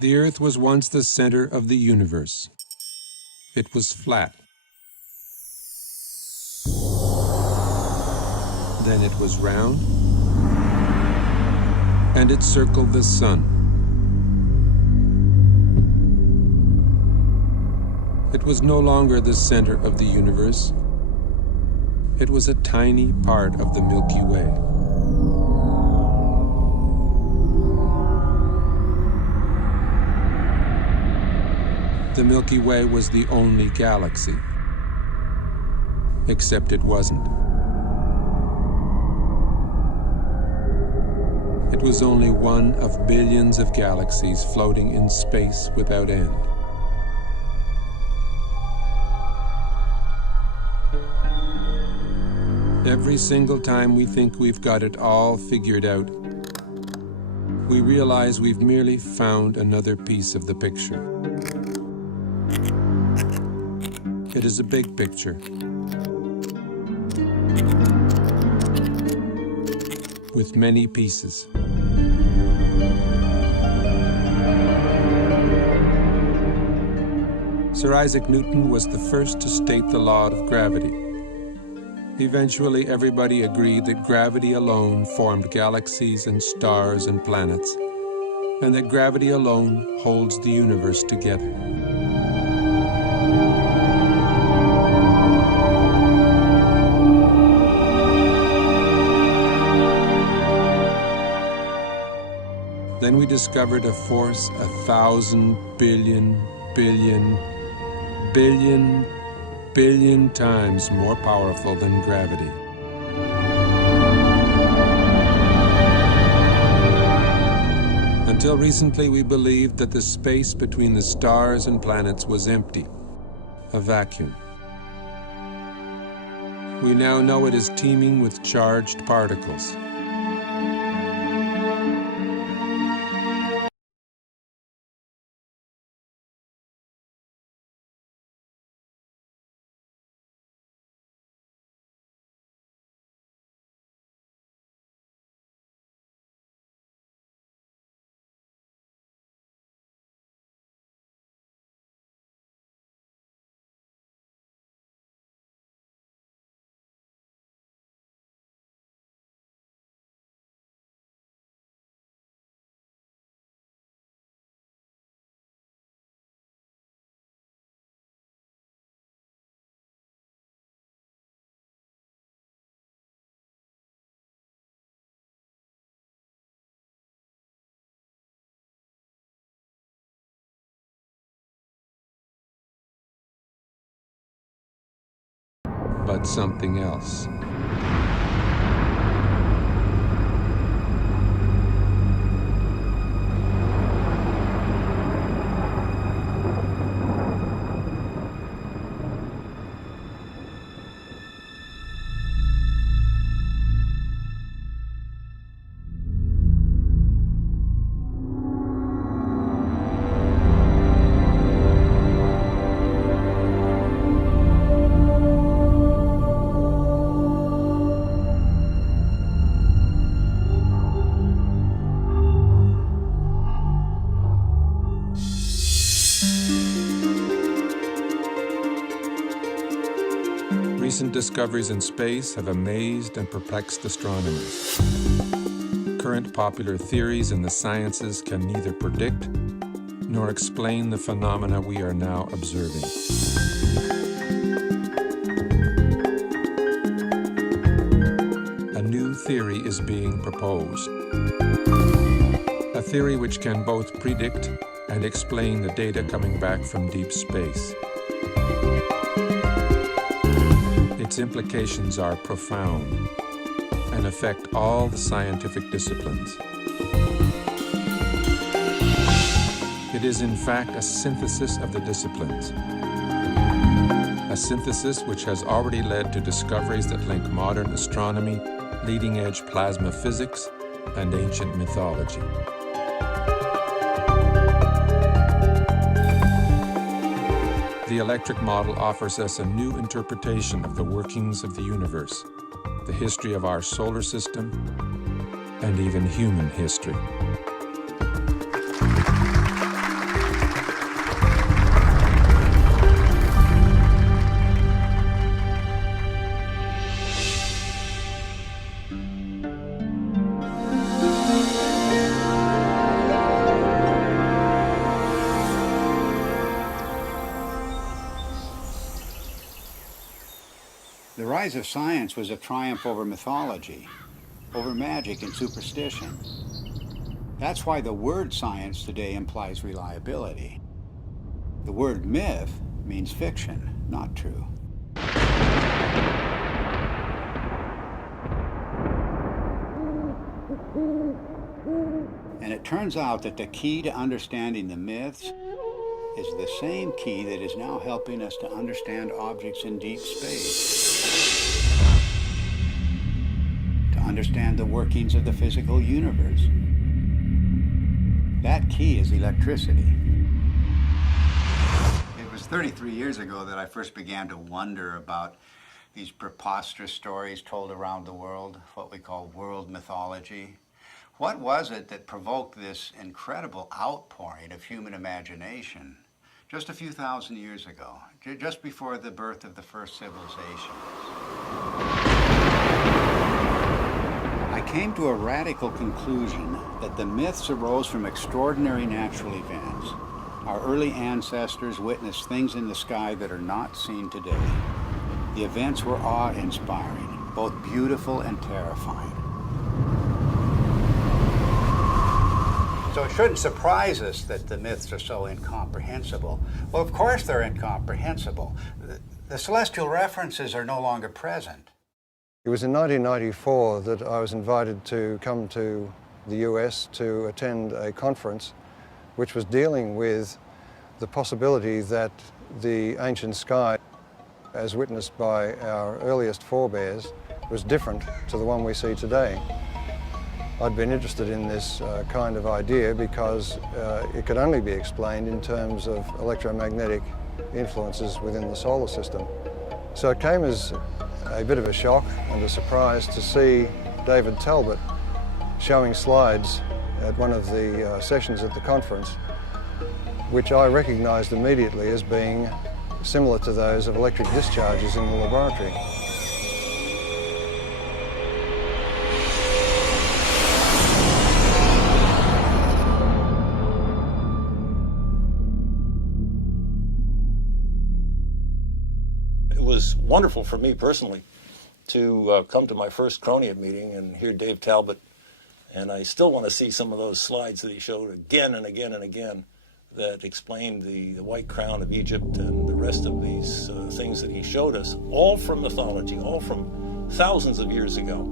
The Earth was once the center of the universe. It was flat. Then it was round, and it circled the sun. It was no longer the center of the universe. It was a tiny part of the Milky Way. The Milky Way was the only galaxy, except it wasn't. It was only one of billions of galaxies floating in space without end. Every single time we think we've got it all figured out, we realize we've merely found another piece of the picture. It is a big picture, with many pieces. Sir Isaac Newton was the first to state the law of gravity. Eventually, everybody agreed that gravity alone formed galaxies and stars and planets, and that gravity alone holds the universe together. Then we discovered a force 1,000 billion times more powerful than gravity. Until recently, we believed that the space between the stars and planets was empty, a vacuum. We now know it is teeming with charged particles. But something else. Recent discoveries in space have amazed and perplexed astronomers. Current popular theories in the sciences can neither predict nor explain the phenomena we are now observing. A new theory is being proposed. A theory which can both predict and explain the data coming back from deep space. Its implications are profound and affect all the scientific disciplines. It is in fact a synthesis of the disciplines. A synthesis which has already led to discoveries that link modern astronomy, leading-edge plasma physics, and ancient mythology. The electric model offers us a new interpretation of the workings of the universe, the history of our solar system, and even human history. The rise of science was a triumph over mythology, over magic and superstition. That's why the word science today implies reliability. The word myth means fiction, not true. And it turns out that the key to understanding the myths is the same key that is now helping us to understand objects in deep space, to understand the workings of the physical universe. That key is electricity. It was 33 years ago that I first began to wonder about these preposterous stories told around the world, what we call world mythology. What was it that provoked this incredible outpouring of human imagination just a few thousand years ago, just before the birth of the first civilization? I came to a radical conclusion that the myths arose from extraordinary natural events. Our early ancestors witnessed things in the sky that are not seen today. The events were awe-inspiring, both beautiful and terrifying. So it shouldn't surprise us that the myths are so incomprehensible. Well, of course they're incomprehensible. The celestial references are no longer present. It was in 1994 that I was invited to come to the US to attend a conference which was dealing with the possibility that the ancient sky, as witnessed by our earliest forebears, was different to the one we see today. I'd been interested in this kind of idea because it could only be explained in terms of electromagnetic influences within the solar system. So it came as a bit of a shock and a surprise to see David Talbot showing slides at one of the sessions at the conference, which I recognized immediately as being similar to those of electric discharges in the laboratory. It was wonderful for me personally to come to my first Cronia meeting and hear Dave Talbot, and I still want to see some of those slides that he showed again and again and again that explained the White Crown of Egypt and the rest of these things that he showed us, all from mythology, all from thousands of years ago.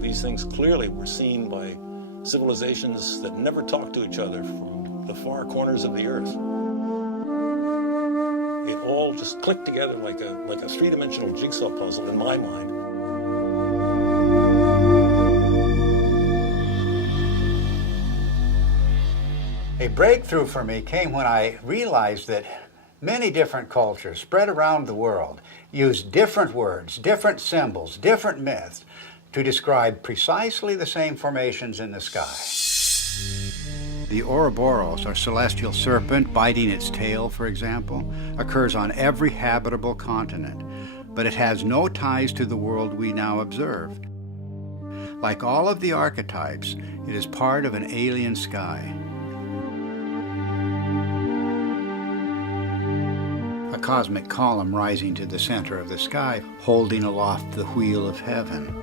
These things clearly were seen by civilizations that never talked to each other from the far corners of the earth. It all just clicked together like a three-dimensional jigsaw puzzle in my mind. A breakthrough for me came when I realized that many different cultures spread around the world use different words, different symbols, different myths to describe precisely the same formations in the sky. The Ouroboros, or celestial serpent biting its tail, for example, occurs on every habitable continent, but it has no ties to the world we now observe. Like all of the archetypes, it is part of an alien sky. A cosmic column rising to the center of the sky, holding aloft the wheel of heaven.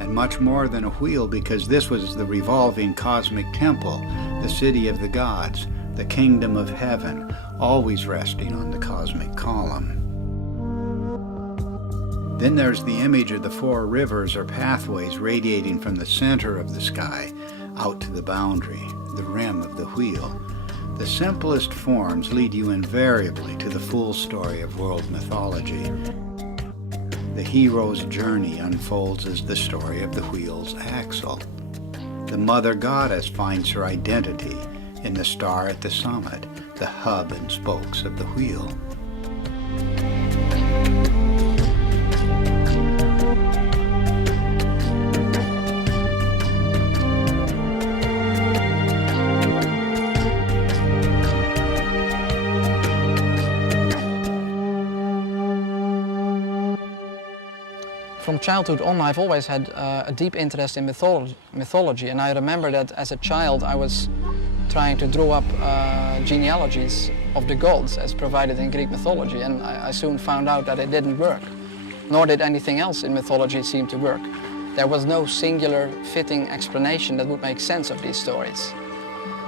And much more than a wheel, because this was the revolving cosmic temple, the city of the gods, the kingdom of heaven, always resting on the cosmic column. Then there's the image of the four rivers or pathways radiating from the center of the sky out to the boundary, the rim of the wheel. The simplest forms lead you invariably to the full story of world mythology. The hero's journey unfolds as the story of the wheel's axle. The mother goddess finds her identity in the star at the summit, the hub and spokes of the wheel. From childhood on, I've always had a deep interest in mythology, and I remember that as a child I was trying to draw up genealogies of the gods as provided in Greek mythology, and I soon found out that it didn't work, nor did anything else in mythology seem to work. There was no singular fitting explanation that would make sense of these stories.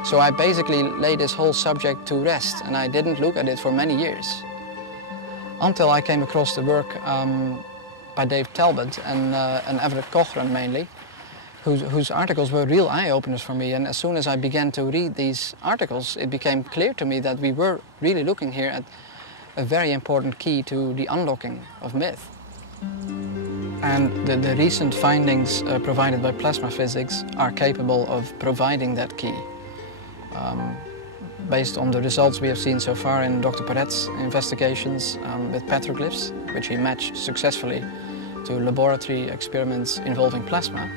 So I basically laid this whole subject to rest, and I didn't look at it for many years. Until I came across the work by Dave Talbot and Everett Cochran mainly, whose articles were real eye-openers for me. And as soon as I began to read these articles, it became clear to me that we were really looking here at a very important key to the unlocking of myth. And the recent findings provided by plasma physics are capable of providing that key. Based on the results we have seen so far in Dr. Perret's investigations with petroglyphs, which he matched successfully to laboratory experiments involving plasma,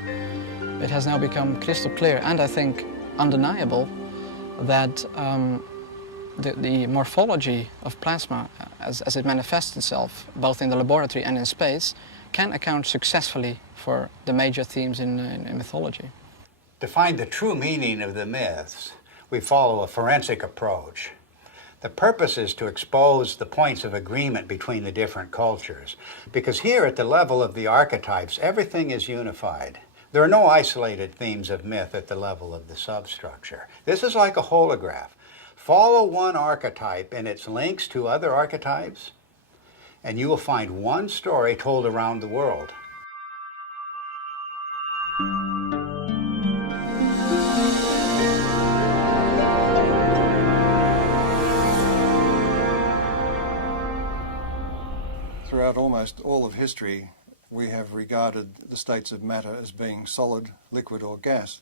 it has now become crystal clear and I think undeniable that the morphology of plasma as it manifests itself both in the laboratory and in space can account successfully for the major themes in mythology. To find the true meaning of the myths, we follow a forensic approach. The purpose is to expose the points of agreement between the different cultures, because here at the level of the archetypes, everything is unified. There are no isolated themes of myth at the level of the substructure. This is like a holograph. Follow one archetype and its links to other archetypes, and you will find one story told around the world. Throughout almost all of history, we have regarded the states of matter as being solid, liquid or gas.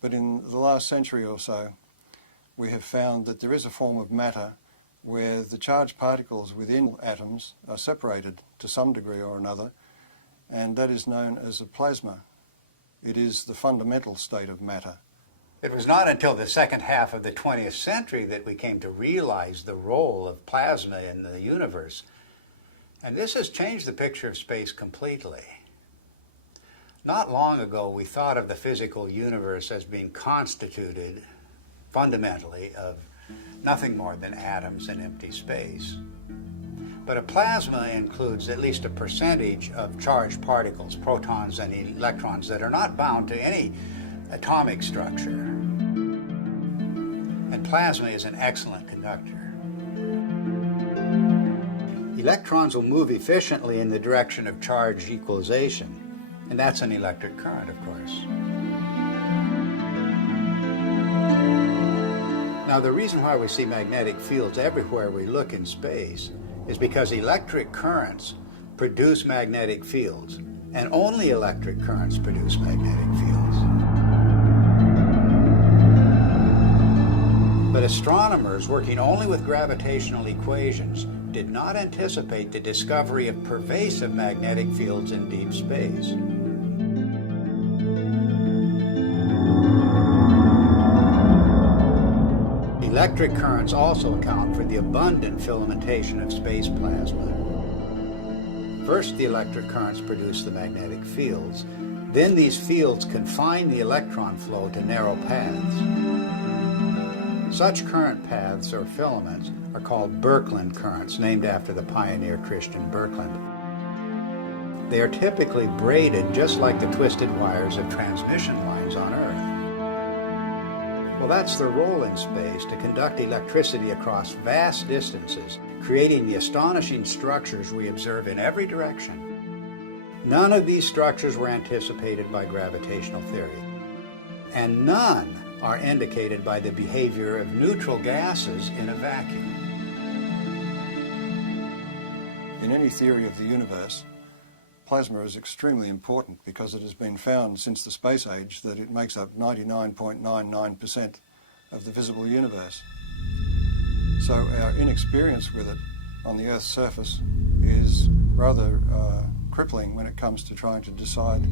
But in the last century or so, we have found that there is a form of matter where the charged particles within atoms are separated to some degree or another, and that is known as a plasma. It is the fundamental state of matter. It was not until the second half of the 20th century that we came to realize the role of plasma in the universe. And this has changed the picture of space completely. Not long ago, we thought of the physical universe as being constituted fundamentally of nothing more than atoms and empty space. But a plasma includes at least a percentage of charged particles, protons and electrons, that are not bound to any atomic structure. And plasma is an excellent conductor. Electrons will move efficiently in the direction of charge equalization, and that's an electric current, of course. Now, the reason why we see magnetic fields everywhere we look in space is because electric currents produce magnetic fields, and only electric currents produce magnetic fields. But astronomers working only with gravitational equations did not anticipate the discovery of pervasive magnetic fields in deep space. Electric currents also account for the abundant filamentation of space plasma. First, the electric currents produce the magnetic fields. Then these fields confine the electron flow to narrow paths. Such current paths, or filaments, are called Birkeland currents, named after the pioneer Christian Birkeland. They are typically braided just like the twisted wires of transmission lines on Earth. Well, that's their role in space, to conduct electricity across vast distances, creating the astonishing structures we observe in every direction. None of these structures were anticipated by gravitational theory, and none are indicated by the behavior of neutral gases in a vacuum. In any theory of the universe, plasma is extremely important because it has been found since the space age that it makes up 99.99% of the visible universe. So our inexperience with it on the Earth's surface is rather crippling when it comes to trying to decide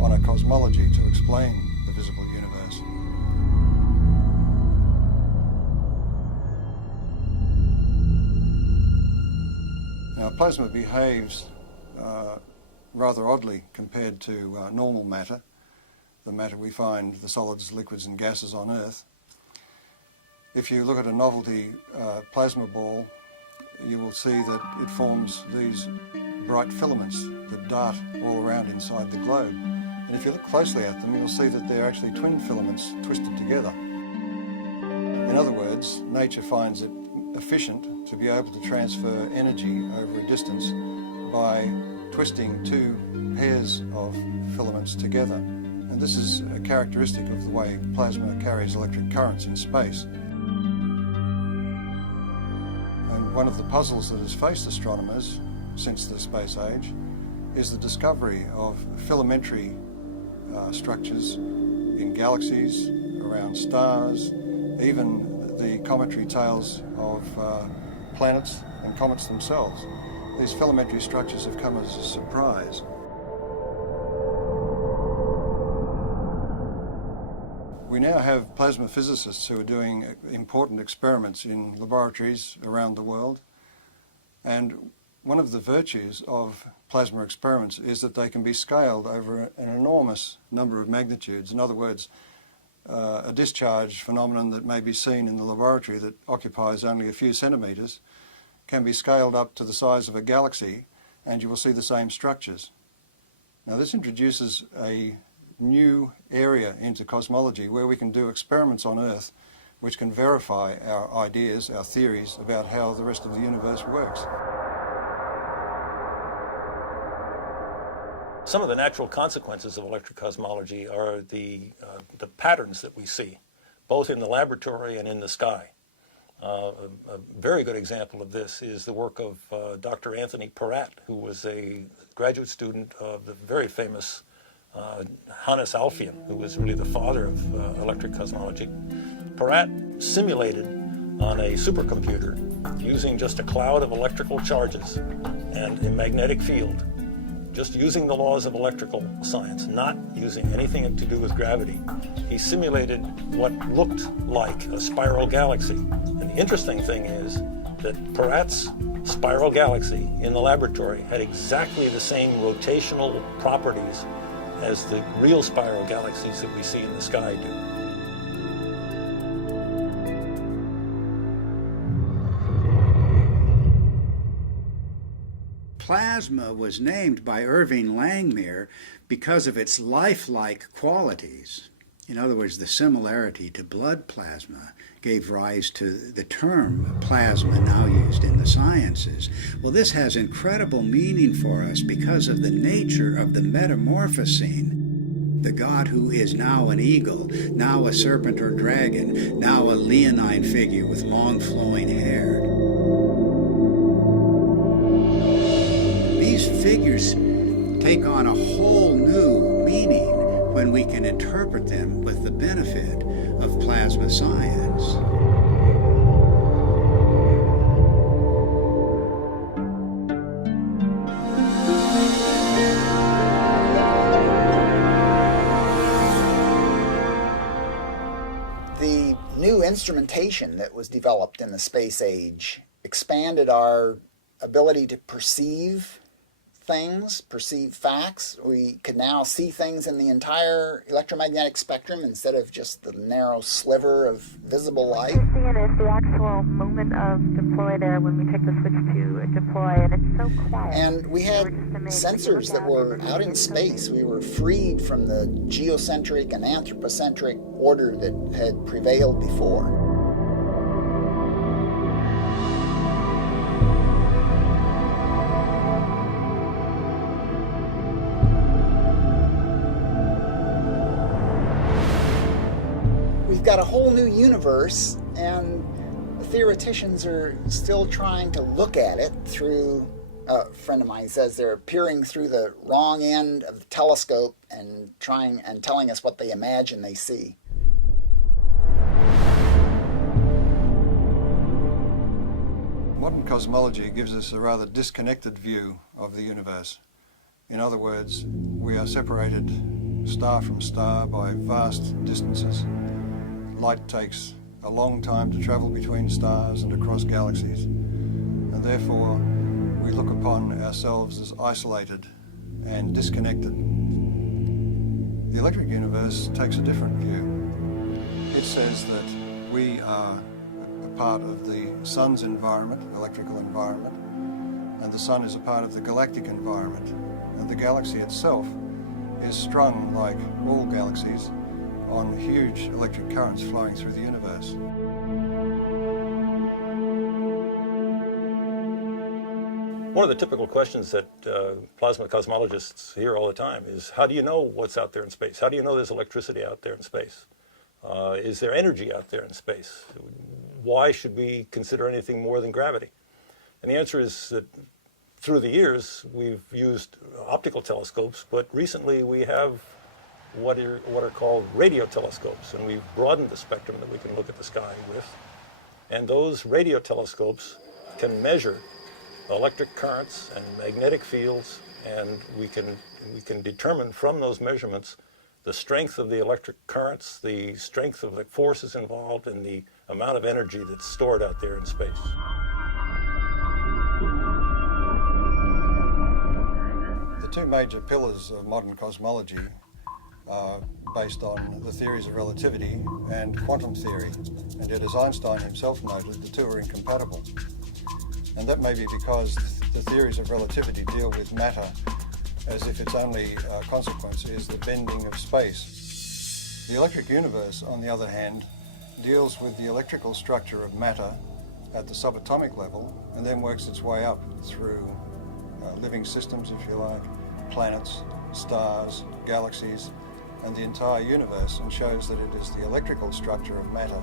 on a cosmology to explain the visible universe. Now, plasma behaves rather oddly compared to normal matter, the matter we find, the solids, liquids and gases on Earth. If you look at a novelty plasma ball, you will see that it forms these bright filaments that dart all around inside the globe. And if you look closely at them, you'll see that they're actually twin filaments twisted together. In other words, nature finds it efficient to be able to transfer energy over a distance by twisting two pairs of filaments together. And this is a characteristic of the way plasma carries electric currents in space. And one of the puzzles that has faced astronomers since the space age is the discovery of filamentary structures in galaxies, around stars, even the cometary tails of planets and comets themselves. These filamentary structures have come as a surprise. We now have plasma physicists who are doing important experiments in laboratories around the world, and one of the virtues of plasma experiments is that they can be scaled over an enormous number of magnitudes. In other words, a discharge phenomenon that may be seen in the laboratory that occupies only a few centimetres can be scaled up to the size of a galaxy, and you will see the same structures. Now, this introduces a new area into cosmology where we can do experiments on Earth which can verify our ideas, our theories about how the rest of the universe works. Some of the natural consequences of electrocosmology are the patterns that we see, both in the laboratory and in the sky. A very good example of this is the work of Dr. Anthony Peratt, who was a graduate student of the very famous Hannes Alfvén, who was really the father of electric cosmology. Peratt simulated on a supercomputer using just a cloud of electrical charges and a magnetic field, just using the laws of electrical science, not using anything to do with gravity. He simulated what looked like a spiral galaxy. And the interesting thing is that Peratt's spiral galaxy in the laboratory had exactly the same rotational properties as the real spiral galaxies that we see in the sky do. Plasma was named by Irving Langmuir because of its lifelike qualities. In other words, the similarity to blood plasma gave rise to the term plasma now used in the sciences. Well, this has incredible meaning for us because of the nature of the metamorphosing. The God who is now an eagle, now a serpent or dragon, now a leonine figure with long flowing hair. These figures take on a whole new meaning when we can interpret them with the benefit of plasma science. The new instrumentation that was developed in the space age expanded our ability to perceive things, perceive facts. We could now see things in the entire electromagnetic spectrum instead of just the narrow sliver of visible light. What you're seeing is the actual moment of deploy there when we take the switch to deploy, and it's so quiet. And we had sensors that were out in space. We were freed from the geocentric and anthropocentric order that had prevailed before. We've got a whole new universe, and the theoreticians are still trying to look at it through, a friend of mine says they're peering through the wrong end of the telescope and trying and telling us what they imagine they see. Modern cosmology gives us a rather disconnected view of the universe. In other words, we are separated star from star by vast distances. Light takes a long time to travel between stars and across galaxies, and therefore we look upon ourselves as isolated and disconnected. The electric universe takes a different view. It says that we are part of the Sun's environment, electrical environment, and the Sun is a part of the galactic environment. And the galaxy itself is strung, like all galaxies, on huge electric currents flowing through the universe. One of the typical questions that plasma cosmologists hear all the time is, how do you know what's out there in space? How do you know there's electricity out there in space? Is there energy out there in space? Why should we consider anything more than gravity? And the answer is that through the years, we've used optical telescopes, but recently we have what are called radio telescopes, and we've broadened the spectrum that we can look at the sky with. And those radio telescopes can measure electric currents and magnetic fields, and we can determine from those measurements the strength of the electric currents, the strength of the forces involved, and the amount of energy that's stored out there in space. The two major pillars of modern cosmology are based on the theories of relativity and quantum theory, and yet, as Einstein himself noted, the two are incompatible. And that may be because the theories of relativity deal with matter as if its only consequence is the bending of space. The electric universe, on the other hand, deals with the electrical structure of matter at the subatomic level and then works its way up through living systems, if you like, planets, stars, galaxies, and the entire universe, and shows that it is the electrical structure of matter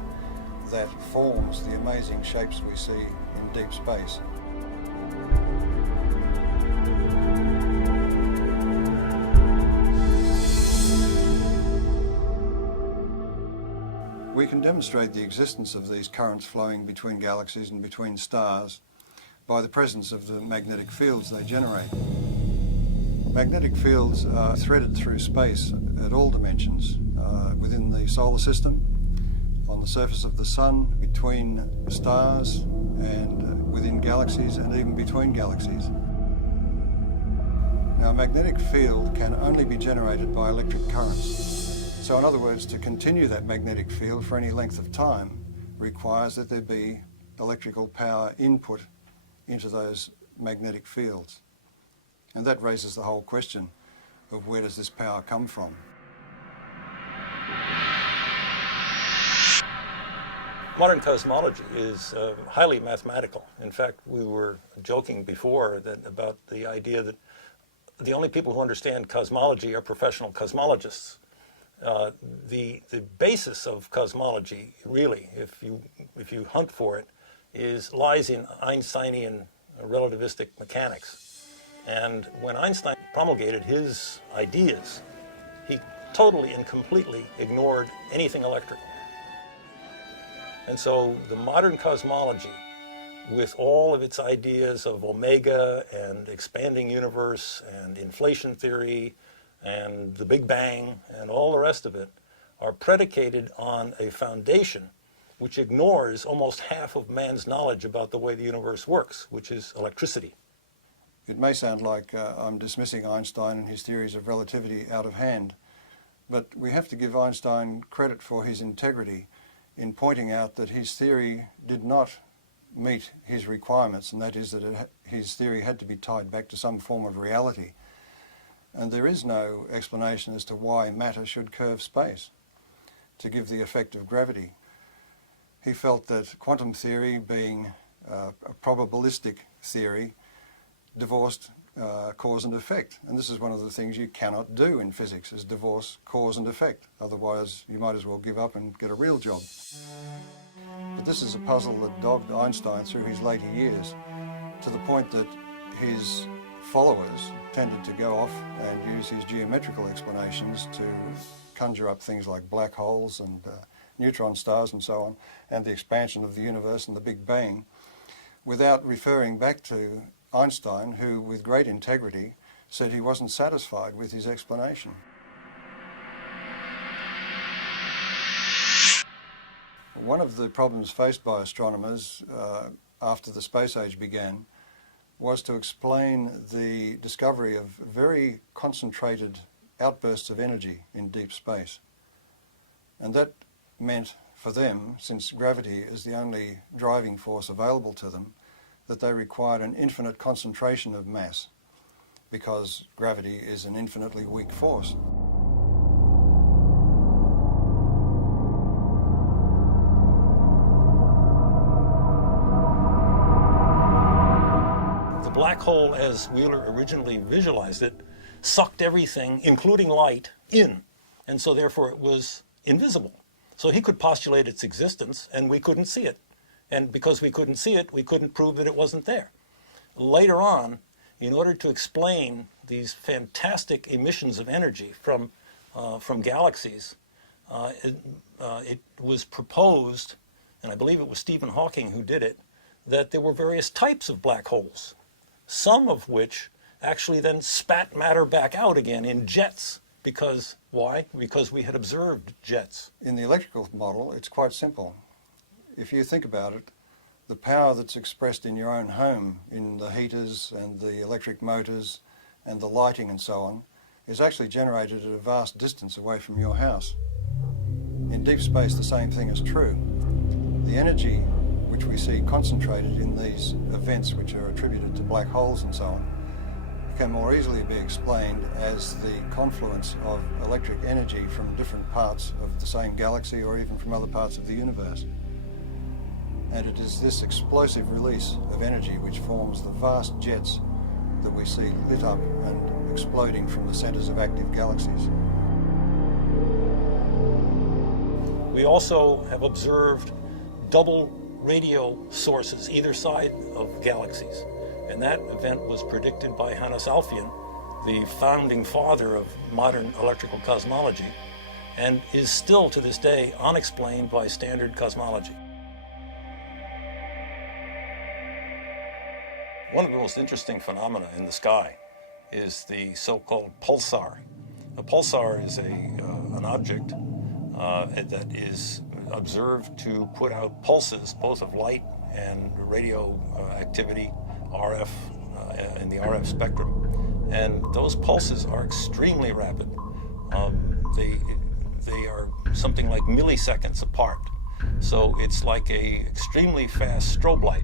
that forms the amazing shapes we see in deep space. We can demonstrate the existence of these currents flowing between galaxies and between stars by the presence of the magnetic fields they generate. Magnetic fields are threaded through space at all dimensions, within the solar system, on the surface of the Sun, between stars, and within galaxies, and even between galaxies. Now, a magnetic field can only be generated by electric currents. So, in other words, to continue that magnetic field for any length of time requires that there be electrical power input into those magnetic fields. And that raises the whole question of where does this power come from? Modern cosmology is highly mathematical. In fact, we were joking before about the idea that the only people who understand cosmology are professional cosmologists. The basis of cosmology, really, if you hunt for it, lies in Einsteinian relativistic mechanics. And when Einstein promulgated his ideas, he totally and completely ignored anything electrical. And so the modern cosmology, with all of its ideas of omega and expanding universe and inflation theory and the Big Bang and all the rest of it, are predicated on a foundation which ignores almost half of man's knowledge about the way the universe works, which is electricity. It may sound like I'm dismissing Einstein and his theories of relativity out of hand, but we have to give Einstein credit for his integrity in pointing out that his theory did not meet his requirements, and that is that his theory had to be tied back to some form of reality. And there is no explanation as to why matter should curve space to give the effect of gravity. He felt that quantum theory, being a probabilistic theory, divorced cause and effect. And this is one of the things you cannot do in physics, is divorce cause and effect. Otherwise, you might as well give up and get a real job. But this is a puzzle that dogged Einstein through his later years, to the point that his followers tended to go off and use his geometrical explanations to conjure up things like black holes and neutron stars and so on, and the expansion of the universe and the Big Bang, without referring back to Einstein, who, with great integrity, said he wasn't satisfied with his explanation. One of the problems faced by astronomers after the space age began was to explain the discovery of very concentrated outbursts of energy in deep space. And that meant for them, since gravity is the only driving force available to them, that they required an infinite concentration of mass, because gravity is an infinitely weak force. The black hole, as Wheeler originally visualized it, sucked everything, including light, in, and so therefore it was invisible. So he could postulate its existence, and we couldn't see it. And because we couldn't see it, we couldn't prove that it wasn't there. Later on, in order to explain these fantastic emissions of energy from galaxies, it was proposed, and I believe it was Stephen Hawking who did it, that there were various types of black holes, some of which actually then spat matter back out again in jets. Because, why? Because we had observed jets. In the electrical model, it's quite simple. If you think about it, the power that's expressed in your own home, in the heaters and the electric motors and the lighting and so on, is actually generated at a vast distance away from your house. In deep space, the same thing is true. The energy which we see concentrated in these events which are attributed to black holes and so on can more easily be explained as the confluence of electric energy from different parts of the same galaxy or even from other parts of the universe. And it is this explosive release of energy which forms the vast jets that we see lit up and exploding from the centers of active galaxies. We also have observed double radio sources either side of galaxies. And that event was predicted by Hannes Alfvén, the founding father of modern electrical cosmology, and is still to this day unexplained by standard cosmology. One of the most interesting phenomena in the sky is the so-called pulsar. A pulsar is an object that is observed to put out pulses, both of light and radio activity, RF, in the RF spectrum. And those pulses are extremely rapid. They are something like milliseconds apart. So it's like a extremely fast strobe light.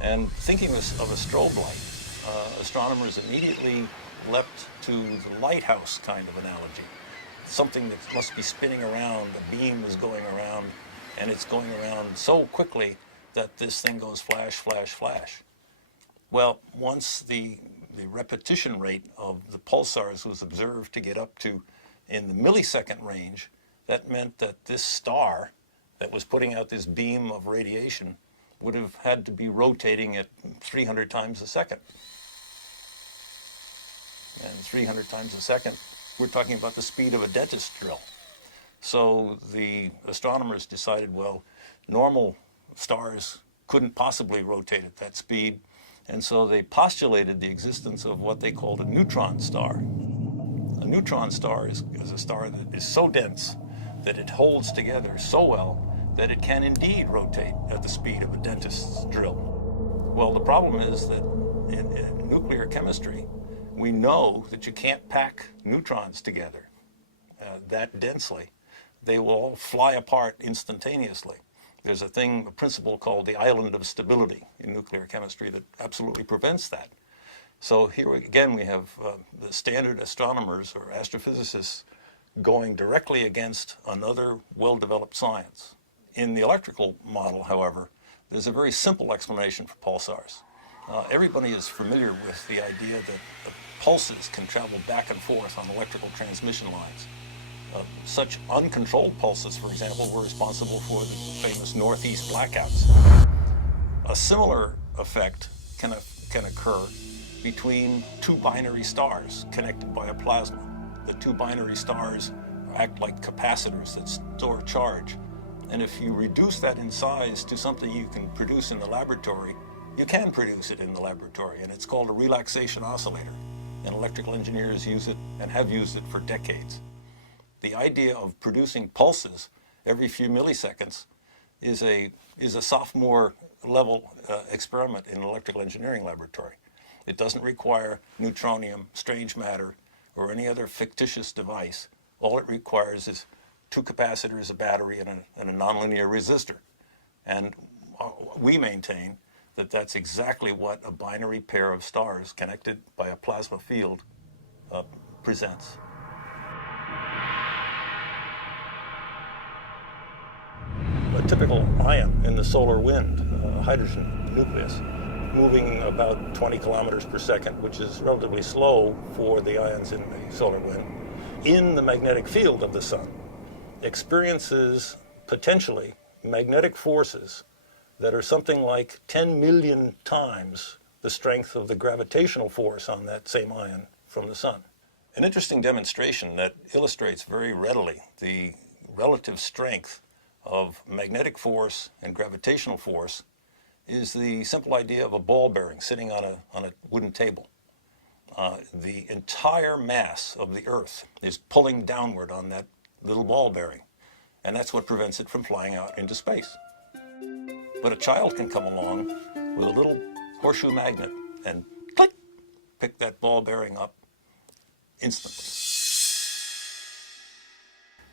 And thinking of a strobe light, astronomers immediately leapt to the lighthouse kind of analogy. Something that must be spinning around, a beam is going around, and it's going around so quickly that this thing goes flash, flash, flash. Well, once the repetition rate of the pulsars was observed to get up to in the millisecond range, that meant that this star that was putting out this beam of radiation would have had to be rotating at 300 times a second. And 300 times a second, we're talking about the speed of a dentist drill. So the astronomers decided, well, normal stars couldn't possibly rotate at that speed, and so they postulated the existence of what they called a neutron star. A neutron star is a star that is so dense that it holds together so well that it can indeed rotate at the speed of a dentist's drill. Well, the problem is that in nuclear chemistry, we know that you can't pack neutrons together that densely. They will all fly apart instantaneously. There's a principle called the island of stability in nuclear chemistry that absolutely prevents that. So here again we have the standard astronomers or astrophysicists going directly against another well-developed science. In the electrical model, however, there's a very simple explanation for pulsars. Everybody is familiar with the idea that the pulses can travel back and forth on electrical transmission lines. Such uncontrolled pulses, for example, were responsible for the famous Northeast blackouts. A similar effect can occur between two binary stars connected by a plasma. The two binary stars act like capacitors that store charge. And if you reduce that in size to something you can produce in the laboratory, you can produce it in the laboratory, and it's called a relaxation oscillator. And electrical engineers use it and have used it for decades. The idea of producing pulses every few milliseconds is a sophomore level experiment in an electrical engineering laboratory. It doesn't require neutronium, strange matter, or any other fictitious device. All it requires is two capacitors, a battery, and a nonlinear resistor. And we maintain that that's exactly what a binary pair of stars connected by a plasma field presents. A typical ion in the solar wind, hydrogen nucleus, moving about 20 kilometers per second, which is relatively slow for the ions in the solar wind, in the magnetic field of the sun, experiences potentially magnetic forces that are something like 10 million times the strength of the gravitational force on that same ion from the sun. An interesting demonstration that illustrates very readily the relative strength of magnetic force and gravitational force is the simple idea of a ball bearing sitting on a wooden table. The entire mass of the Earth is pulling downward on that little ball bearing, and that's what prevents it from flying out into space. But a child can come along with a little horseshoe magnet and click, pick that ball bearing up instantly.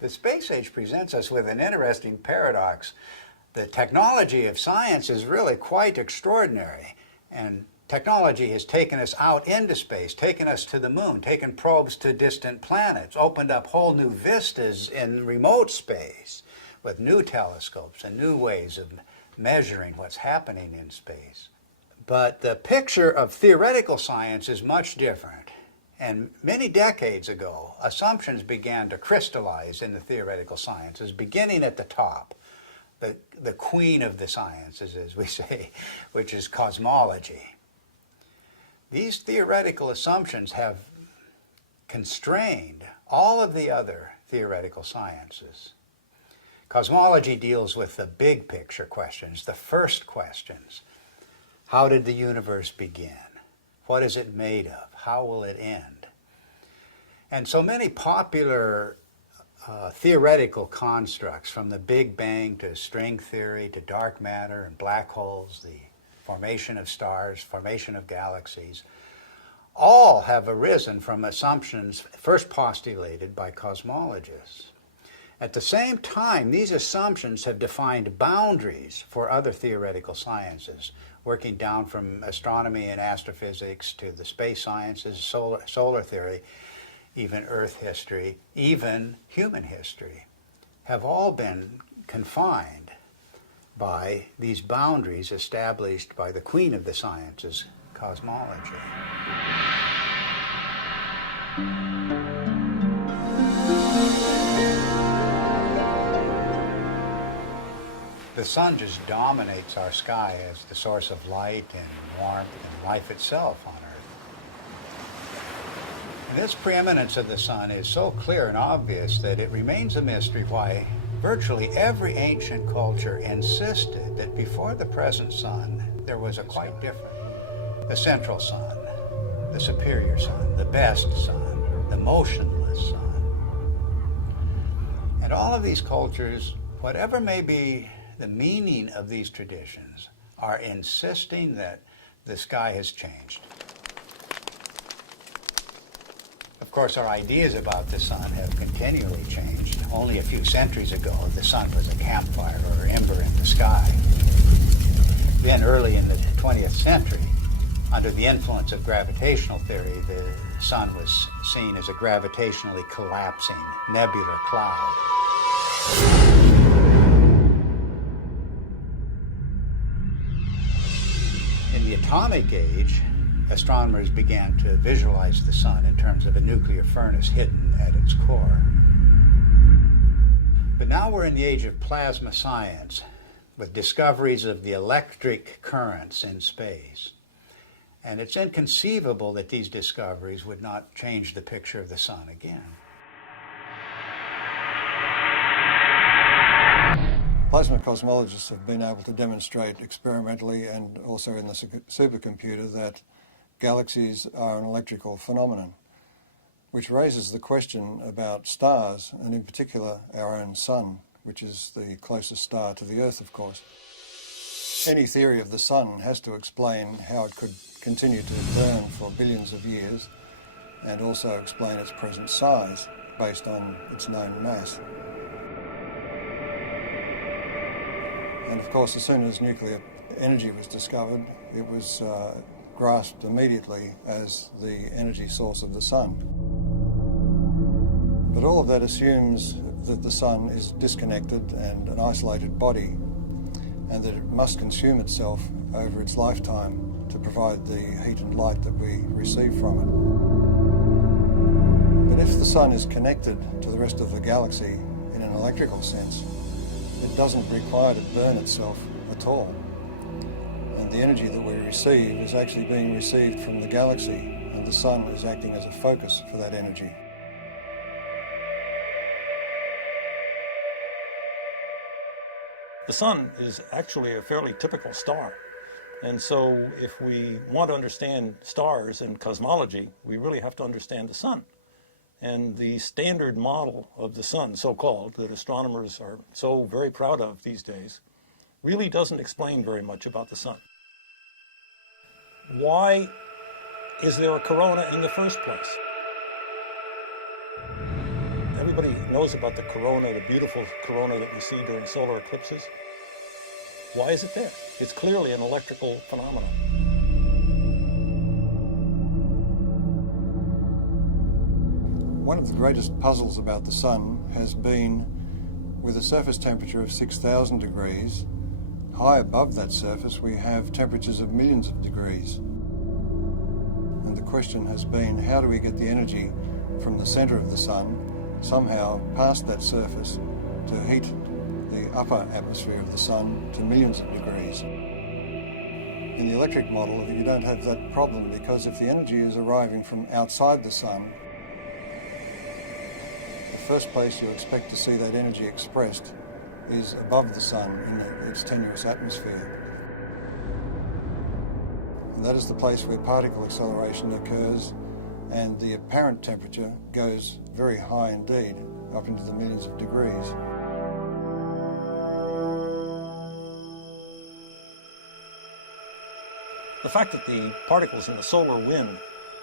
The space age presents us with an interesting paradox. The technology of science is really quite extraordinary, and technology has taken us out into space, taken us to the moon, taken probes to distant planets, opened up whole new vistas in remote space with new telescopes and new ways of measuring what's happening in space. But the picture of theoretical science is much different. And many decades ago, assumptions began to crystallize in the theoretical sciences, beginning at the top, the queen of the sciences, as we say, which is cosmology. These theoretical assumptions have constrained all of the other theoretical sciences. Cosmology deals with the big picture questions, the first questions. How did the universe begin? What is it made of? How will it end? And so many popular theoretical constructs, from the Big Bang to string theory to dark matter and black holes, the formation of stars, formation of galaxies, all have arisen from assumptions first postulated by cosmologists. At the same time, these assumptions have defined boundaries for other theoretical sciences, working down from astronomy and astrophysics to the space sciences, solar theory, even Earth history, even human history, have all been confined by these boundaries established by the queen of the sciences, cosmology. The sun just dominates our sky as the source of light and warmth and life itself on Earth. And this preeminence of the sun is so clear and obvious that it remains a mystery why virtually every ancient culture insisted that before the present sun, there was a quite different. The central sun, the superior sun, the best sun, the motionless sun. And all of these cultures, whatever may be the meaning of these traditions, are insisting that the sky has changed. Of course, our ideas about the sun have continually changed. Only a few centuries ago, the sun was a campfire or ember in the sky. Then early in the 20th century, under the influence of gravitational theory, the sun was seen as a gravitationally collapsing nebular cloud. In the atomic age, astronomers began to visualize the sun in terms of a nuclear furnace hidden at its core. But now we're in the age of plasma science, with discoveries of the electric currents in space. And it's inconceivable that these discoveries would not change the picture of the sun again. Plasma cosmologists have been able to demonstrate experimentally and also in the supercomputer that galaxies are an electrical phenomenon, which raises the question about stars, and in particular our own sun, which is the closest star to the Earth, of course. Any theory of the sun has to explain how it could continue to burn for billions of years, and also explain its present size based on its known mass. And of course, as soon as nuclear energy was discovered, it was grasped immediately as the energy source of the sun. But all of that assumes that the sun is disconnected and an isolated body, and that it must consume itself over its lifetime to provide the heat and light that we receive from it. But if the sun is connected to the rest of the galaxy in an electrical sense, it doesn't require to burn itself at all. And the energy that we receive is actually being received from the galaxy, and the sun is acting as a focus for that energy. The sun is actually a fairly typical star. And so if we want to understand stars and cosmology, we really have to understand the sun. And the standard model of the sun, so-called, that astronomers are so very proud of these days, really doesn't explain very much about the sun. Why is there a corona in the first place? Everybody knows about the corona, the beautiful corona that we see during solar eclipses. Why is it there? It's clearly an electrical phenomenon. One of the greatest puzzles about the sun has been, with a surface temperature of 6,000 degrees, high above that surface we have temperatures of millions of degrees. And the question has been, how do we get the energy from the center of the sun somehow past that surface to heat the upper atmosphere of the sun to millions of degrees? In the electric model, you don't have that problem, because if the energy is arriving from outside the sun, the first place you expect to see that energy expressed is above the sun in its tenuous atmosphere. And that is the place where particle acceleration occurs, and the apparent temperature goes very high indeed, up into the millions of degrees. The fact that the particles in the solar wind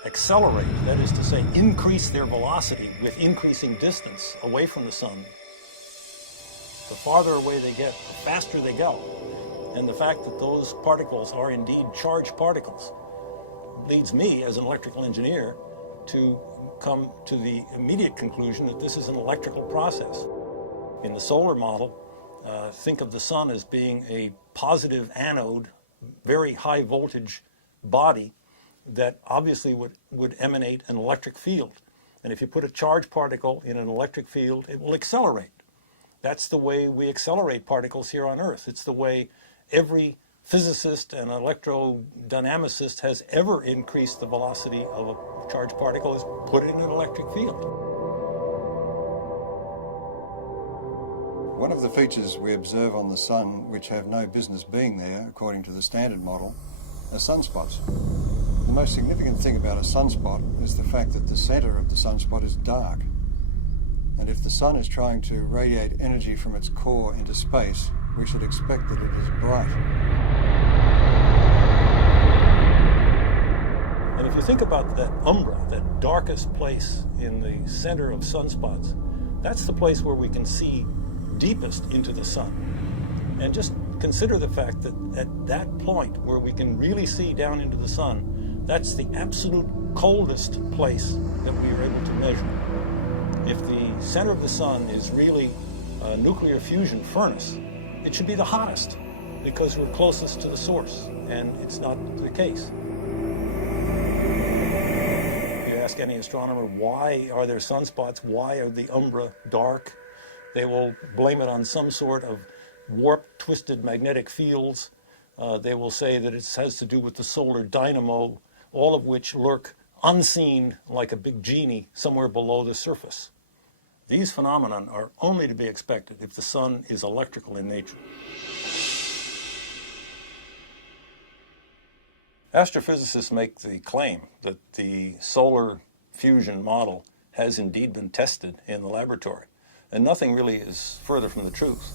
accelerate, that is to say, increase their velocity with increasing distance away from the sun, the farther away they get, the faster they go. And the fact that those particles are indeed charged particles leads me, as an electrical engineer, to come to the immediate conclusion that this is an electrical process. In the solar model, think of the sun as being a positive anode, very high voltage body that obviously would emanate an electric field. And if you put a charged particle in an electric field, it will accelerate. That's the way we accelerate particles here on Earth. It's the way every physicist and electrodynamicist has ever increased the velocity of a charged particle, is put it in an electric field. One of the features we observe on the sun, which have no business being there, according to the standard model, are sunspots. The most significant thing about a sunspot is the fact that the center of the sunspot is dark. And if the sun is trying to radiate energy from its core into space, we should expect that it is bright. And if you think about that umbra, that darkest place in the center of sunspots, that's the place where we can see deepest into the sun. And just consider the fact that at that point where we can really see down into the sun, that's the absolute coldest place that we are able to measure. If the center of the sun is really a nuclear fusion furnace, it should be the hottest because we're closest to the source, and it's not the case. If you ask any astronomer, why are there sunspots? Why are the umbra dark? They will blame it on some sort of warped, twisted magnetic fields. They will say that it has to do with the solar dynamo, all of which lurk unseen like a big genie somewhere below the surface. These phenomena are only to be expected if the sun is electrical in nature. Astrophysicists make the claim that the solar fusion model has indeed been tested in the laboratory, and nothing really is further from the truth.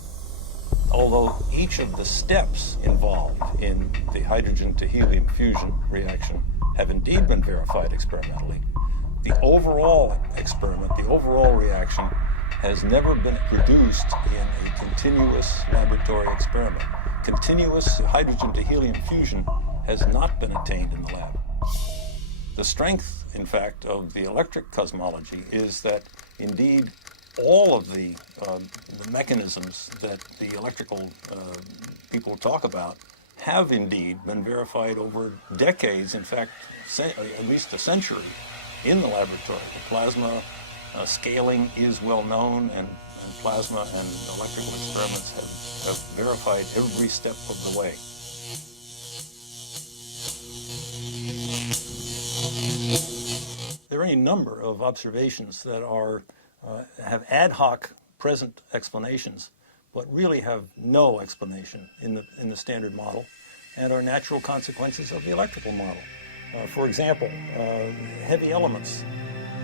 Although each of the steps involved in the hydrogen to helium fusion reaction have indeed been verified experimentally, the overall experiment, the overall reaction, has never been produced in a continuous laboratory experiment. continuous hydrogen to helium fusion has not been attained in the lab. The strength, in fact, of the electric cosmology is that indeed all of the mechanisms that the electrical people talk about have indeed been verified over decades, in fact, at least a century, in the laboratory. The plasma scaling is well known, and plasma and electrical experiments have verified every step of the way. There are any number of observations that have ad hoc present explanations, but really have no explanation in the standard model, and are natural consequences of the electrical model. For example, heavy elements,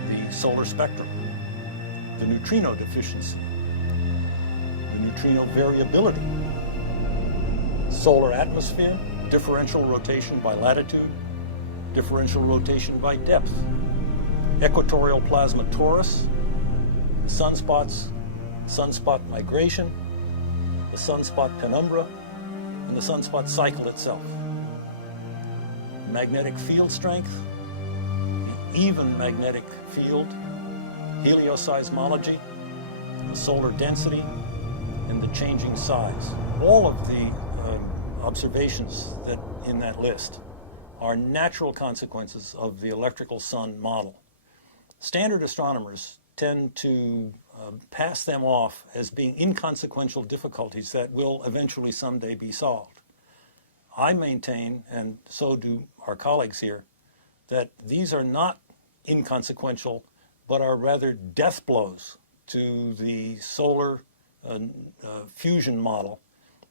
the solar spectrum, the neutrino deficiency, the neutrino variability, solar atmosphere, differential rotation by latitude, differential rotation by depth, equatorial plasma torus, sunspots, sunspot migration, the sunspot penumbra, and the sunspot cycle itself. Magnetic field strength, even magnetic field, helioseismology, the solar density, and the changing size. All of the observations that in that list are natural consequences of the electrical sun model. Standard astronomers tend to pass them off as being inconsequential difficulties that will eventually someday be solved. I maintain, and so do our colleagues here, that these are not inconsequential, but are rather death blows to the solar fusion model,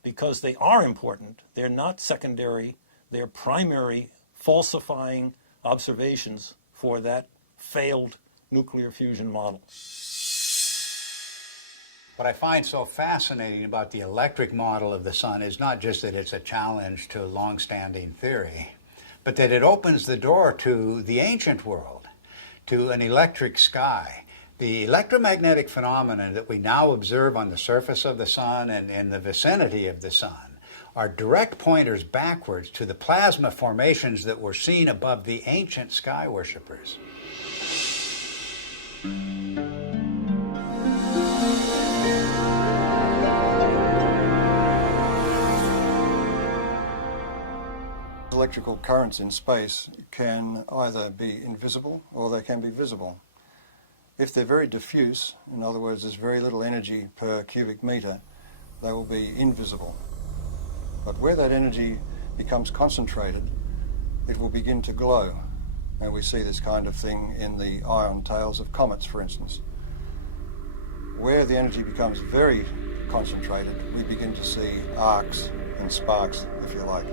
because they are important. They're not secondary. They're primary falsifying observations for that failed nuclear fusion model. What I find so fascinating about the electric model of the sun is not just that it's a challenge to long-standing theory, but that it opens the door to the ancient world, to an electric sky. The electromagnetic phenomena that we now observe on the surface of the sun and in the vicinity of the sun are direct pointers backwards to the plasma formations that were seen above the ancient sky worshippers. Electrical currents in space can either be invisible or they can be visible. If they're very diffuse, in other words, there's very little energy per cubic meter, they will be invisible. But where that energy becomes concentrated, it will begin to glow. And we see this kind of thing in the ion tails of comets, for instance. Where the energy becomes very concentrated, we begin to see arcs and sparks, if you like.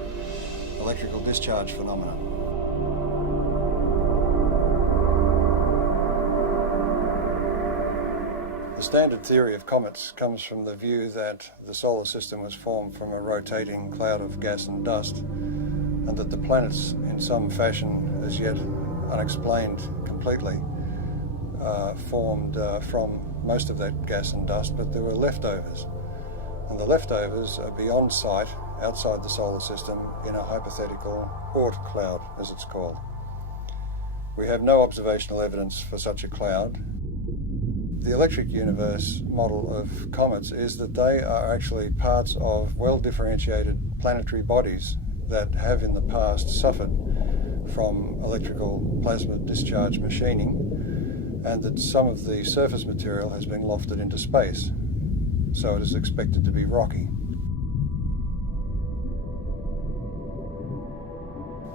Electrical discharge phenomena. The standard theory of comets comes from the view that the solar system was formed from a rotating cloud of gas and dust, and that the planets, in some fashion as yet unexplained completely, formed from most of that gas and dust, but there were leftovers. And the leftovers are beyond sight, outside the solar system, in a hypothetical Oort cloud, as it's called. We have no observational evidence for such a cloud. The electric universe model of comets is that they are actually parts of well-differentiated planetary bodies that have in the past suffered from electrical plasma discharge machining, and that some of the surface material has been lofted into space, so it is expected to be rocky.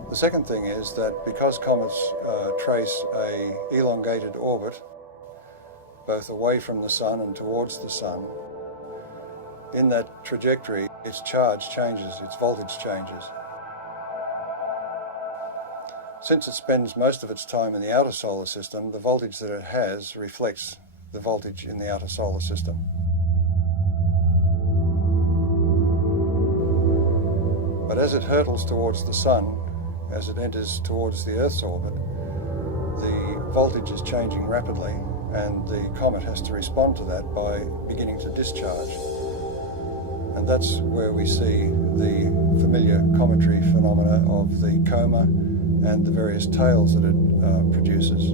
The second thing is that because comets trace a elongated orbit, both away from the sun and towards the sun, in that trajectory, its charge changes, its voltage changes. Since it spends most of its time in the outer solar system, the voltage that it has reflects the voltage in the outer solar system. But as it hurtles towards the sun, as it enters towards the Earth's orbit, the voltage is changing rapidly, and the comet has to respond to that by beginning to discharge. And that's where we see the familiar cometary phenomena of the coma and the various tails that it produces.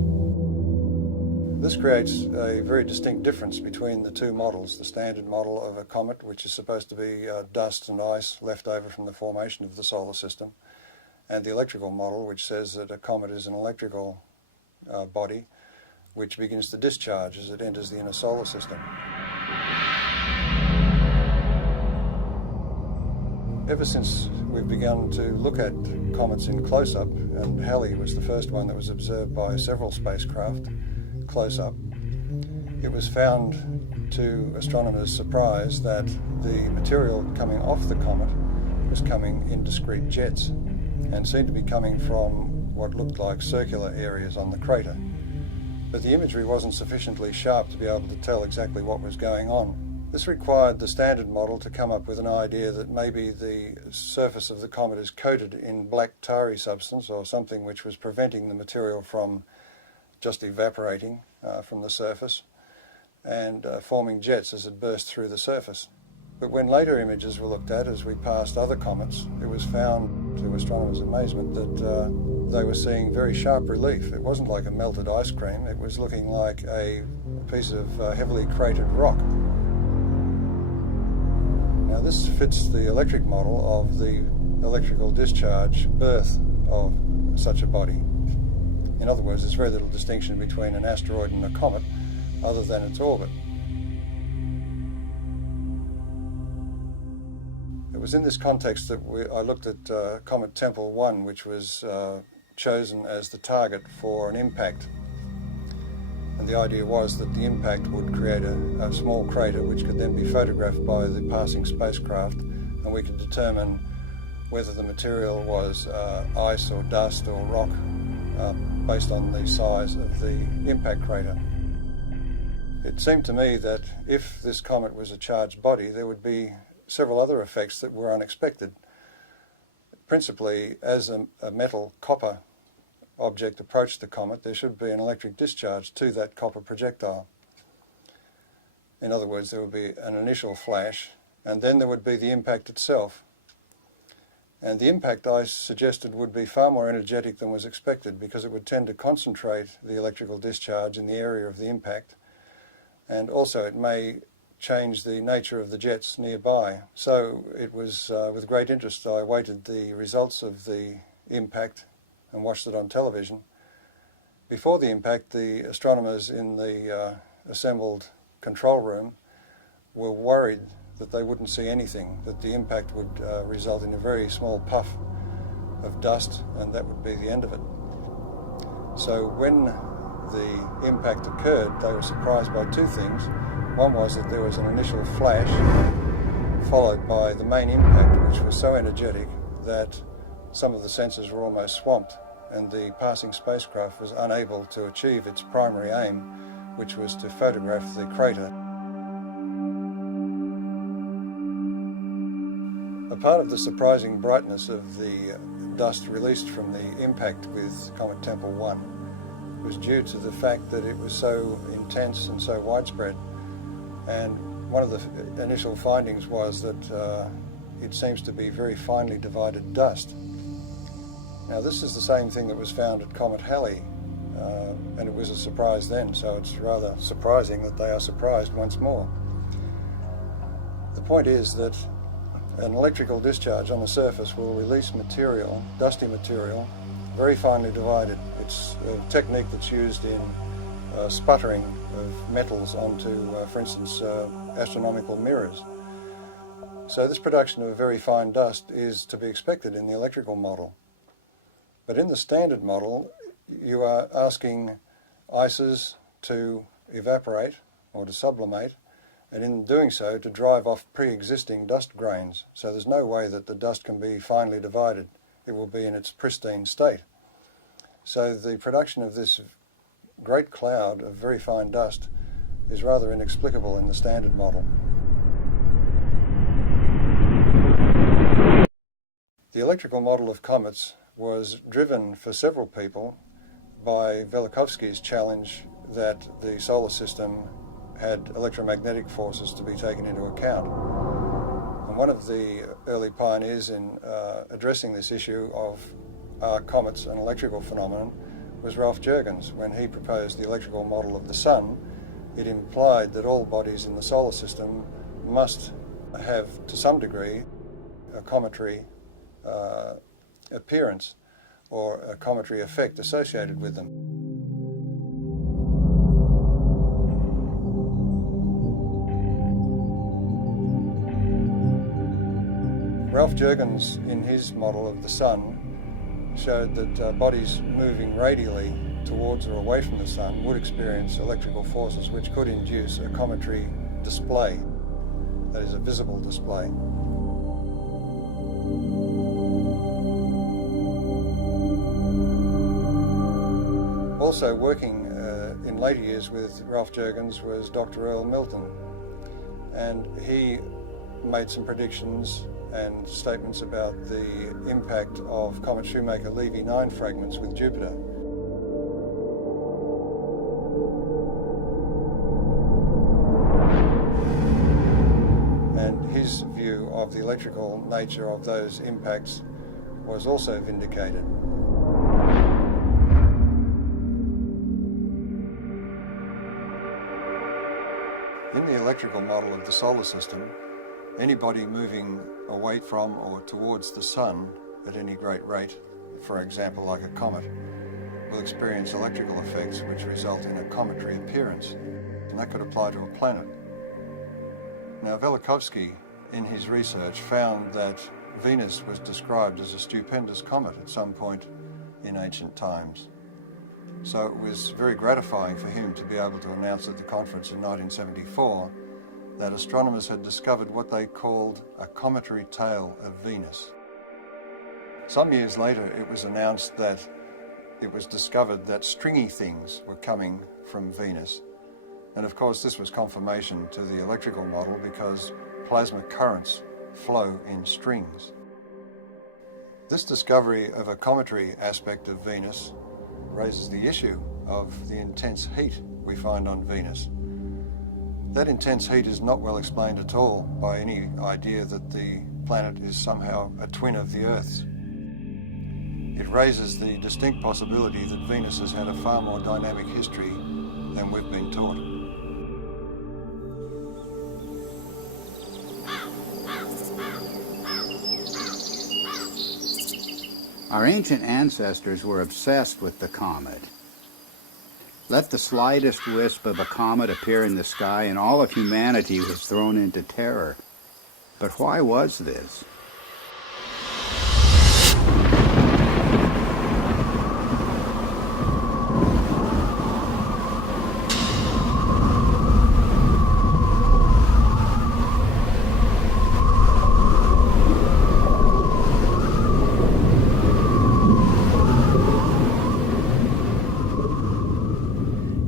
This creates a very distinct difference between the two models, the standard model of a comet, which is supposed to be dust and ice left over from the formation of the solar system, and the electrical model, which says that a comet is an electrical body which begins to discharge as it enters the inner solar system. Ever since we've begun to look at comets in close-up, and Halley was the first one that was observed by several spacecraft close-up, it was found to astronomers' surprise that the material coming off the comet was coming in discrete jets and seemed to be coming from what looked like circular areas on the crater. But the imagery wasn't sufficiently sharp to be able to tell exactly what was going on. This required the standard model to come up with an idea that maybe the surface of the comet is coated in black tarry substance or something which was preventing the material from just evaporating from the surface and forming jets as it burst through the surface. But when later images were looked at as we passed other comets, it was found, to astronomers' amazement, that they were seeing very sharp relief. It wasn't like a melted ice cream, it was looking like a piece of heavily cratered rock. Now this fits the electric model of the electrical discharge birth of such a body. In other words, there's very little distinction between an asteroid and a comet other than its orbit. It was in this context that I looked at Comet Tempel 1, which was chosen as the target for an impact. And the idea was that the impact would create a small crater which could then be photographed by the passing spacecraft, and we could determine whether the material was ice or dust or rock based on the size of the impact crater. It seemed to me that if this comet was a charged body, there would be several other effects that were unexpected. Principally, as a metal copper object approached the comet, there should be an electric discharge to that copper projectile. In other words, there would be an initial flash, and then there would be the impact itself. And the impact, I suggested, would be far more energetic than was expected, because it would tend to concentrate the electrical discharge in the area of the impact, and also it may change the nature of the jets nearby. So it was with great interest I awaited the results of the impact and watched it on television. Before the impact, the astronomers in the assembled control room were worried that they wouldn't see anything, that the impact would result in a very small puff of dust, and that would be the end of it. So when the impact occurred, they were surprised by two things. One was that there was an initial flash, followed by the main impact, which was so energetic that some of the sensors were almost swamped, and the passing spacecraft was unable to achieve its primary aim, which was to photograph the crater. A part of the surprising brightness of the dust released from the impact with Comet Tempel 1 was due to the fact that it was so intense and so widespread. And one of the initial findings was that it seems to be very finely divided dust. Now this is the same thing that was found at Comet Halley, and it was a surprise then, so it's rather surprising that they are surprised once more. The point is that an electrical discharge on the surface will release material, dusty material, very finely divided. It's a technique that's used in sputtering of metals onto, for instance, astronomical mirrors. So this production of very fine dust is to be expected in the electrical model. But in the standard model, you are asking ices to evaporate or to sublimate, and in doing so to drive off pre-existing dust grains. So there's no way that the dust can be finely divided. It will be in its pristine state. So the production of this great cloud of very fine dust is rather inexplicable in the standard model. The electrical model of comets was driven for several people by Velikovsky's challenge that the solar system had electromagnetic forces to be taken into account. And one of the early pioneers in addressing this issue of comets and electrical phenomenon was Ralph Jurgens. When he proposed the electrical model of the Sun, it implied that all bodies in the solar system must have, to some degree, a cometary appearance or a cometary effect associated with them. Ralph Jurgens, in his model of the Sun, showed that bodies moving radially towards or away from the Sun would experience electrical forces which could induce a cometary display, that is, a visible display. Also working in later years with Ralph Jurgens was Dr. Earl Milton, and he made some predictions and statements about the impact of Comet Shoemaker-Levy 9 fragments with Jupiter. And his view of the electrical nature of those impacts was also vindicated. In the electrical model of the solar system, anybody moving away from or towards the Sun at any great rate, for example like a comet, will experience electrical effects which result in a cometary appearance, and that could apply to a planet. Now Velikovsky, in his research, found that Venus was described as a stupendous comet at some point in ancient times. So it was very gratifying for him to be able to announce at the conference in 1974 that astronomers had discovered what they called a cometary tail of Venus. Some years later, it was announced that it was discovered that stringy things were coming from Venus. And of course, this was confirmation to the electrical model because plasma currents flow in strings. This discovery of a cometary aspect of Venus raises the issue of the intense heat we find on Venus. That intense heat is not well explained at all by any idea that the planet is somehow a twin of the Earth's. It raises the distinct possibility that Venus has had a far more dynamic history than we've been taught. Our ancient ancestors were obsessed with the comet. Let the slightest wisp of a comet appear in the sky and all of humanity was thrown into terror. But why was this?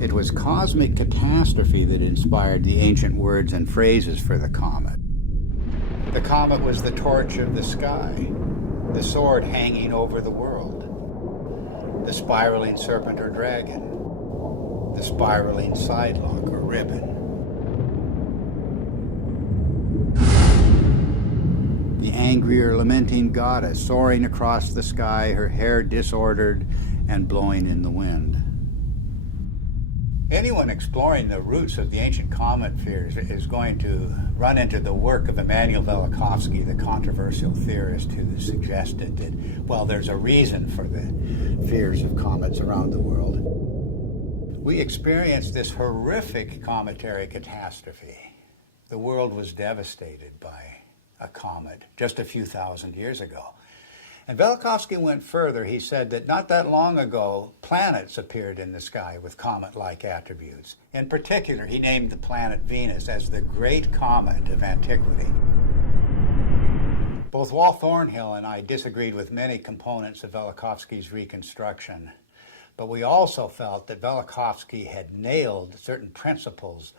It was cosmic catastrophe that inspired the ancient words and phrases for the comet. The comet was the torch of the sky, the sword hanging over the world, the spiraling serpent or dragon, the spiraling sidelock or ribbon. The angry or lamenting goddess soaring across the sky, her hair disordered and blowing in the wind. Anyone exploring the roots of the ancient comet fears is going to run into the work of Immanuel Velikovsky, the controversial theorist who suggested that, well, there's a reason for the fears of comets around the world. We experienced this horrific cometary catastrophe. The world was devastated by a comet just a few thousand years ago. And Velikovsky went further. He said that not that long ago, planets appeared in the sky with comet-like attributes. In particular, he named the planet Venus as the great comet of antiquity. Both Walt Thornhill and I disagreed with many components of Velikovsky's reconstruction, but we also felt that Velikovsky had nailed certain principles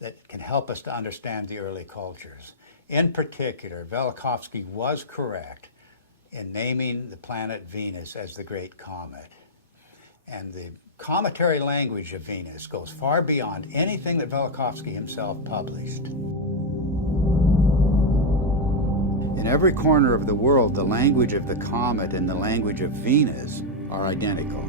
that can help us to understand the early cultures. In particular, Velikovsky was correct in naming the planet Venus as the Great Comet. And the cometary language of Venus goes far beyond anything that Velikovsky himself published. every corner of the world, the language of the comet and the language of Venus are identical.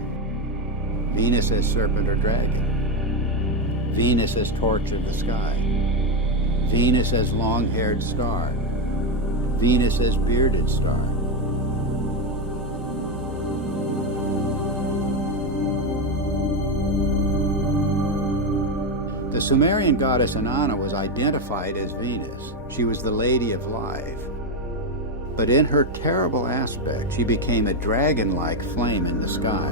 Venus as serpent or dragon. Venus as torch of the sky. Venus as long-haired star. Venus as bearded star. The Sumerian goddess Inanna was identified as Venus. She was the Lady of Life. But in her terrible aspect, she became a dragon-like flame in the sky.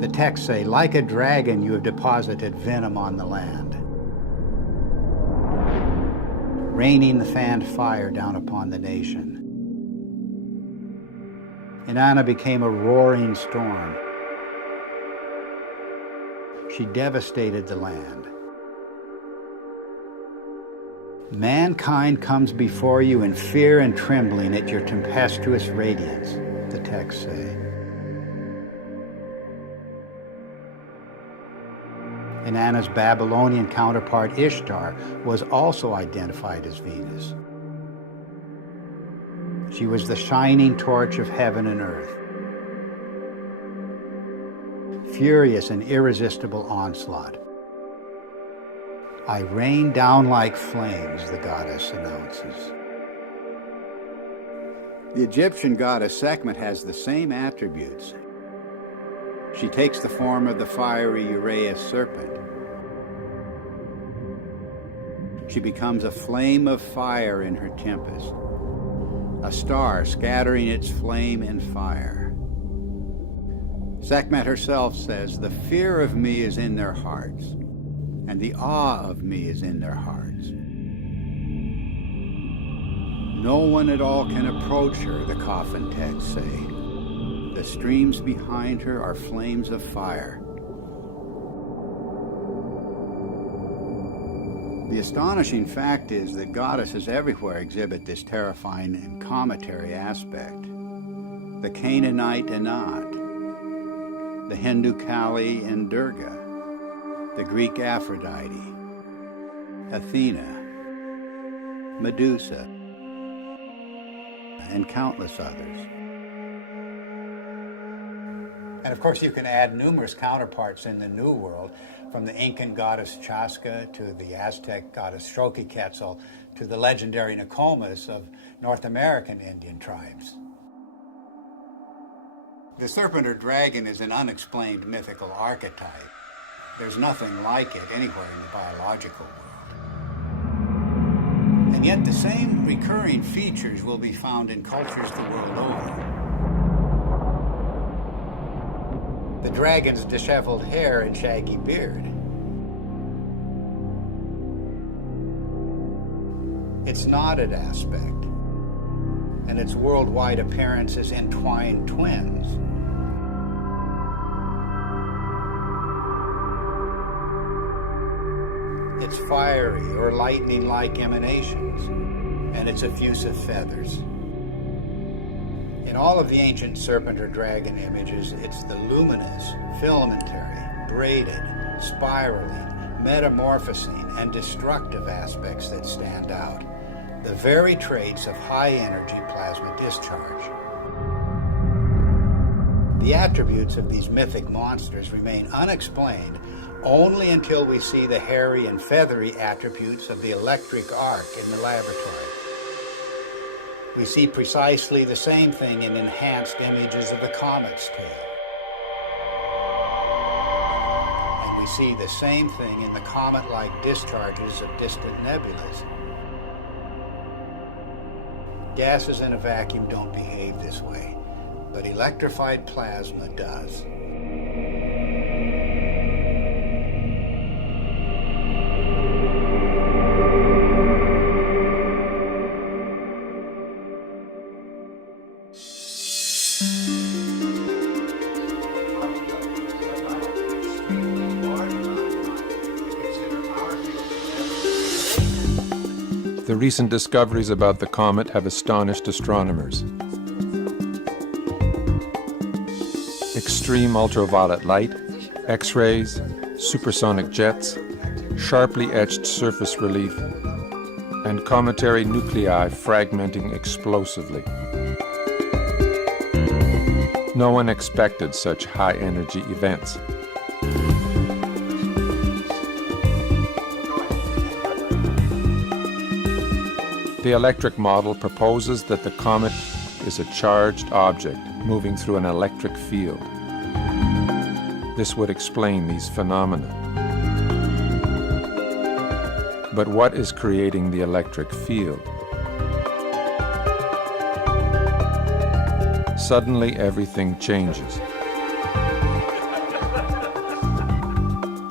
The texts say, like a dragon, you have deposited venom on the land, raining the fanned fire down upon the nation. Inanna became a roaring storm. She devastated the land. Mankind comes before you in fear and trembling at your tempestuous radiance, the texts say. Inanna's Babylonian counterpart Ishtar was also identified as Venus. She was the shining torch of heaven and earth. Furious and irresistible onslaught. I rain down like flames, the goddess announces. The Egyptian goddess Sekhmet has the same attributes. She takes the form of the fiery Uraeus serpent. She becomes a flame of fire in her tempest, a star scattering its flame and fire. Sekhmet herself says, "The fear of me is in their hearts, and the awe of me is in their hearts." No one at all can approach her, the coffin texts say. The streams behind her are flames of fire. The astonishing fact is that goddesses everywhere exhibit this terrifying and cometary aspect. The Canaanite Anat, the Hindu Kali and Durga, the Greek Aphrodite, Athena, Medusa, and countless others. And of course, you can add numerous counterparts in the New World, from the Incan goddess Chaska to the Aztec goddess Xochiquetzal to the legendary Nokomis of North American Indian tribes. The serpent or dragon is an unexplained mythical archetype. There's nothing like it anywhere in the biological world. And yet the same recurring features will be found in cultures the world over. The dragon's disheveled hair and shaggy beard. Its knotted aspect, and its worldwide appearance as entwined twins. Its fiery or lightning-like emanations, and its effusive feathers. In all of the ancient serpent or dragon images, it's the luminous, filamentary, braided, spiraling, metamorphosing, and destructive aspects that stand out, the very traits of high-energy plasma discharge. The attributes of these mythic monsters remain unexplained only until we see the hairy and feathery attributes of the electric arc in the laboratory. We see precisely the same thing in enhanced images of the comet's tail. And we see the same thing in the comet-like discharges of distant nebulas. Gases in a vacuum don't behave this way, but electrified plasma does. The recent discoveries about the comet have astonished astronomers. Extreme ultraviolet light, X-rays, supersonic jets, sharply etched surface relief, and cometary nuclei fragmenting explosively. No one expected such high-energy events. The electric model proposes that the comet is a charged object moving through an electric field. This would explain these phenomena. But what is creating the electric field? Suddenly, everything changes.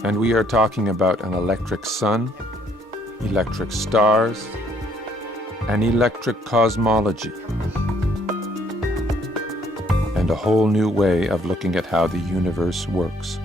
And we are talking about an electric sun, electric stars, an electric cosmology, and a whole new way of looking at how the universe works.